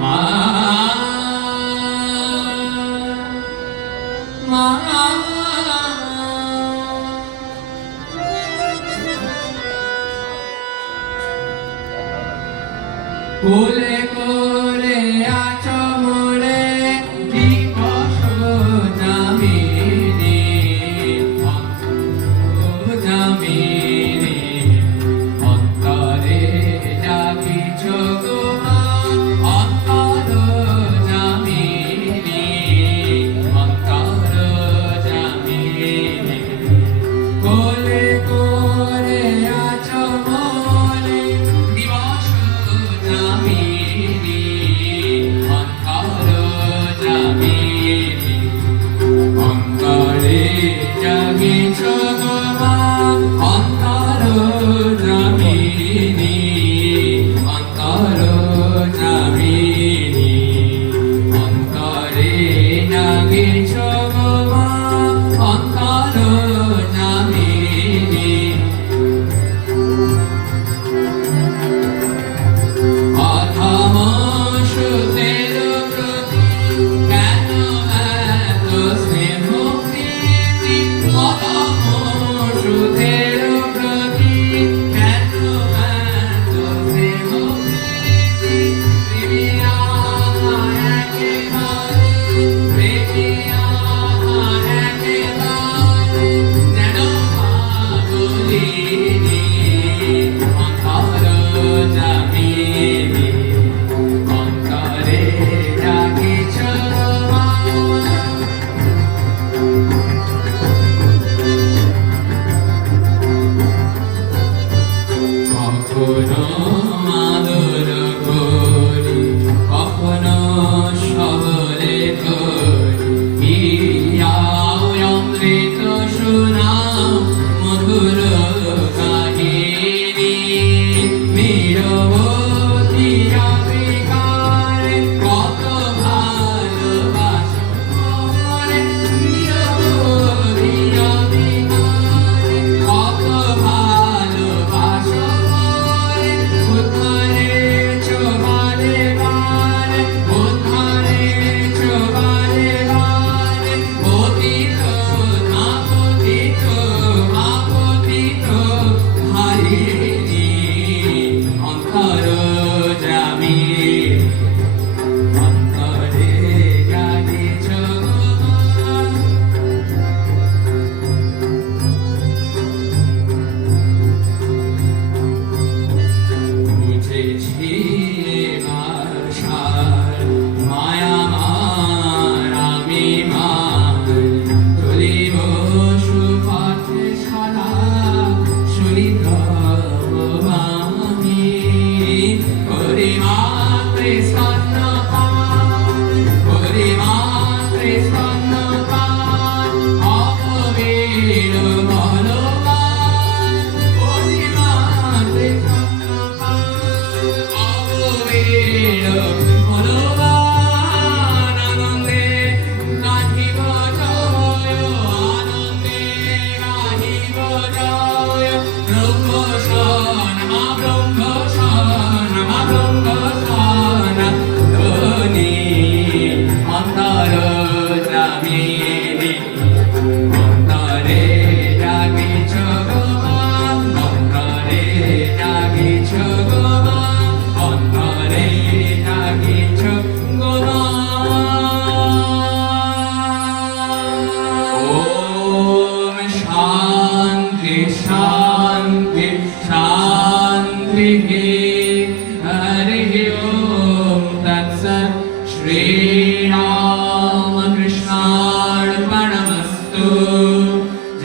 মা মা কোলে করে আছো মোরে দিবস জামিনী জামিনী অন্তরে জাগিছ গো মা অন্তর জামিনী অন্তর জামিনী কোলে করে আছো মোরে দিবস জামিনী অন্তর জামিনী অন্তরে জাগিছ গো মা অন্তর জামিনী অন্তর জামিনী অন্তরে জাগিছ গো মা অন্তর জামিনী অথম সুতের প্রতি কেন এত স্নেহ প্রীতি অথম সুতের প্রতি কেন এত স্নেহ প্রীতি প্রেমিয়া একেবারে প্রেমিয়া একেবারে যেন ভাবলিনী অন্তর জামিনী অন্তরে জাগিছ মা কখনো আদর করি কখনো শহরে করি ইয়াও অমৃত শোনাও মধুর কাহিনী নিরবধি অবিকারে কত ভালোবাসো মোরে নিরবধি অবিকারে কত ভালোবাসো মোরে উদ্ধারেছ বারে বারে উদ্ধারেছ বারে বারে পতিত আপতিত আপতিত হারিণী অন্তর জামিনী অন্তরে জাগিছ গো মা বুঝেছি এবার সার মায়া মার আমি মার চলিব সুপথে সদা শুনিত আমি হরি মাতৃ স্তন্যপান হরি মাতৃ স্তন্যপান অপবীর বলবান হরি মাতৃ স্তন্যপান অপবীর বলবান আনন্দে গাহিব জয় আনন্দে গাহিব জয় ব্রহ্মসন মা ব্রহ্মসন মা ব্রহ্মসন ধ্বনি অন্তর জামিনী অন্তরে জাগিছ গো মা অন্তরে জাগিছ গো মা অন্তরে জাগিছ গো মা ওম শান্তি শান্তি শান্তি হরি ওম তৎসৎ শ্রী